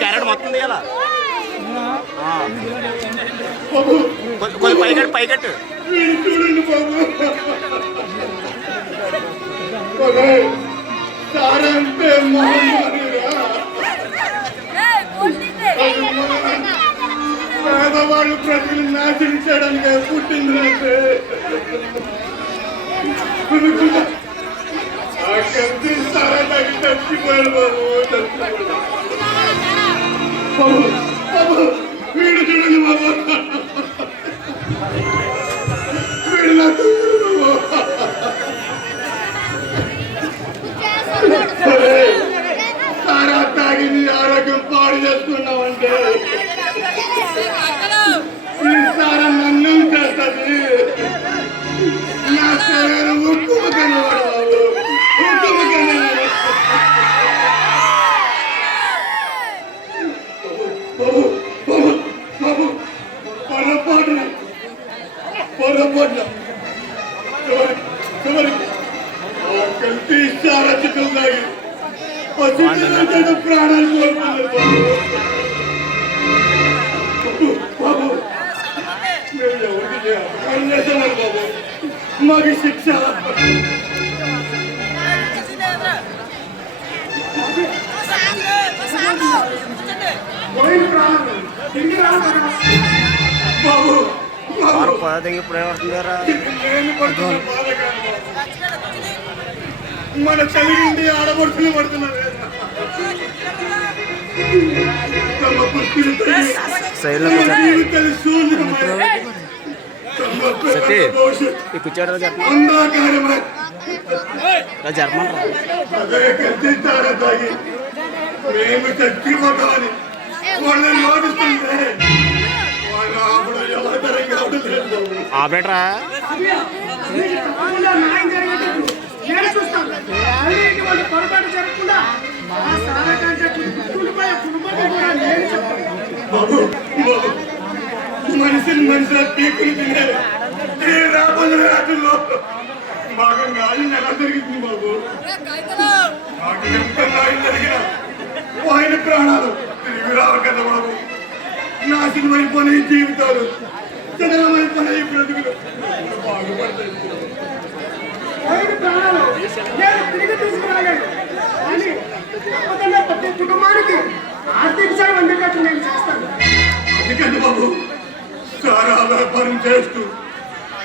Carrot మొత్తం తీయాలా కొంచెం పైకట్టు చూడండి బాబు సారంటే పేదవాళ్ళు ప్రజలు నాశనం చేయడానికి పుట్టిందంటే సారా తాగి చచ్చిపోయాడు బాబు బాబు వీడు చూడండి బాబు వీడు నా తమ్ముడు బాబు సారా తాగి నీ ఆరోగ్యం పాడు చేసుకున్నావంటే ఈ సారా నన్ను చేస్తుంది నా శరీరం ఉక్కుమకనేవాడు బాబు ఉక్కుమకనేవాడు బాబు బాబు బాబు పొరపాటున కల్తీ సారా చిక్కులు తాగి పసిపిల్లలు ప్రాణాలు కోల్పోతున్నారు బాబు మేము ఎవరికి చేస్తున్నారు బాబు మాకు శిక్ష బాబు మన చలిగిండి ఆడబడుతులు పడుతున్నారు మేము చచ్చిపోతామని వాళ్ళని నోటిస్తుంటే ఆపరేటరా మనిషిని మనిషి పీకులు తిన్నారు రాబోయే రాత్రుల్లో మాకు న్యాయం ఎలా జరిగింది బాబు మాకు ఎంత న్యాయం జరిగినా ఆయన ప్రాణాలు తిరిగి రావు కదా బాబు నాశనమైపోయిన జీవితాలు జనమైపోయిన ఈ బ్రతుకులు బాగుపడతాయి ప్రతి కుటుంబానికి ఆర్థిక సాయం అందేటట్టు నేను చేస్తాను. అందుకని బాబు సారా వ్యాపారం చేస్తూ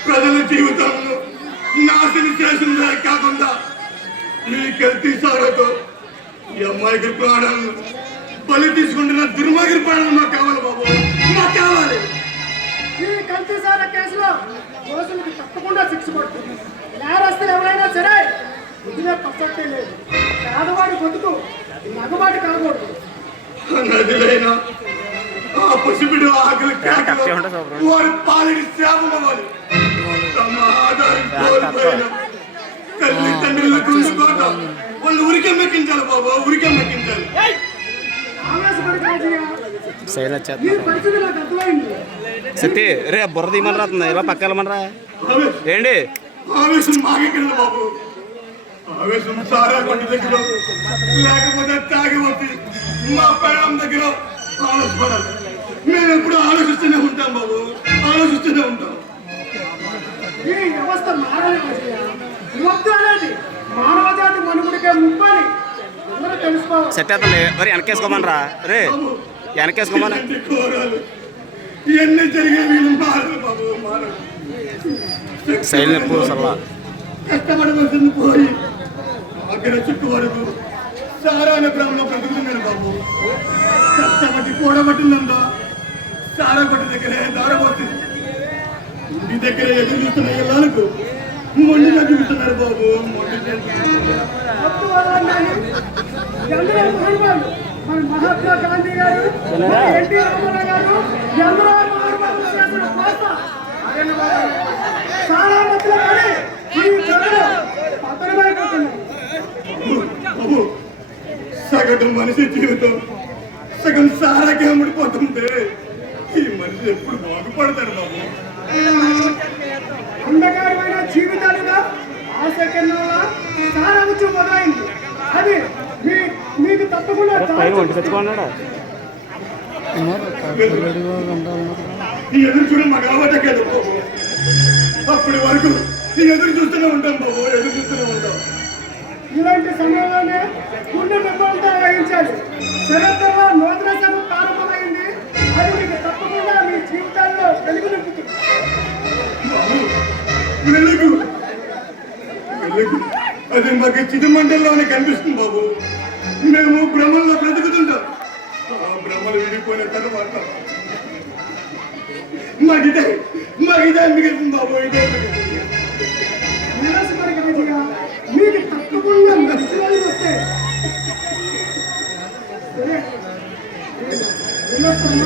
ప్రజల జీవితాలను నాశనం చేసిందే కాకుండా ఈ కల్తీ సారాతో ఈ అమ్మాయికి ప్రాణాలను బలి తీసుకుంటున్న దుర్మార్గ ప్రాణాలు మాకు కావాలి బాబు, మాకు కావాలి. ఈ కల్తీ సారా కేసులో దోషులకు తప్పకుండా శిక్ష పడుతుంది. నేరస్తులు ఎవరైనా సరే ఇదిలే పచ్చట్టే లేదు. పేదవాడి బతుకు నగబాటు కాకూడదు. నదిలైనా ఆ పసిబిడు ఆకలి వారి పాలిని శాపమవ్వాలి. తమ ఆధారం కోల్పోయిన తల్లిదండ్రులకు కోట వాళ్ళు ఉరికే మెక్కించాలి బాబు, ఉరికే మెక్కించాలి. సత్తి రే బుర్ర తీయమని రాస్తుంది, ఇలా పక్క వెళ్ళమనరా ఏంటి? ఆవేశం మాకెక్కడండి బాబు, ఆవేశం సారా కొట్టు దగ్గర లేకపోతే తాగి వచ్చి మా పేడం దగ్గర ఆలోచించాలి. మేము ఎప్పుడు ఆలోచిస్తూనే ఉంటాం బాబు, ఆలోచిస్తూనే ఉంటాం. ఈ వ్యవస్థ మారాలి. అనేది మానవ జాతి మనుగుడికే ముప్పని అందరూ తెలుసుకోవాలి. సత్యాతలే మరి వెనకేసుకోమనరా రే, వెనకేసుకోమని కోరాలు ఇవన్నీ జరిగే వీళ్ళు మారలు బాబు, మారలు. కష్టపడవలసింది పోయి అక్కడ చుట్టూ వరకు సారాన బ్రహ్మలో బ్రతుకుతున్నాడు బాబు. కష్టపడి కూడబట్టిందో సారా పట్టి దగ్గరే దారపోతుంది. ఇంటి దగ్గర ఎదురు చూస్తున్న ఇళ్ళకు మొండిగా చూస్తున్నారు బాబు, మొండి. మన మహాత్మా గాంధీ గారు, ఎన్టీ రామారావు గారు ఎందరో మహానుభావులు చేసిన పాత్ర చాలా మంది పతనమైపోతున్నారు. సగటు మనిషి జీవితం సగం సారాకే అమ్ముడిపోతుంటే ఈ మనిషి ఎప్పుడు బాగుపడతారు బాబు. అందగాడమైన జీవితాలుగా ఆ సెకండ్లో సారా వచ్చి మొదలైంది. అది మీకు తప్పకుండా పైన వంటి తెచ్చుకున్నాడా ఈ ఎదురు చూడ మాకు అలవాటే కదా బాబు. అప్పటి వరకు ఈ ఎదురు చూస్తూనే ఉంటాం బాబు, ఎదురు చూస్తూనే ఉంటాం. ఇలాంటి సమయంలోనే గుండె దెబ్బలతో వహించాలి. శరత్తులో నూతన సభ ప్రారంభమైంది. అది మీకు తప్పకుండా మీ జీవితాల్లో వెలుగు నింపుతుంది. బాబు వెలుగు వెలుగు అది మాకు చిరుమంటల్లోనే కనిపిస్తుంది బాబు. మేము భ్రమల్లో బ్రతుకుతుంటాం. ఆ భ్రమలు విడిపోయిన తర్వాత మాకిదే మిగులుతుంది బాబు. ఇదే మిగులుతుంది. నిరాశపడక విధిగా మీకు తప్పకుండా మంచి రోజులు వస్తాయి. సరే, వెళ్ళొస్తాను.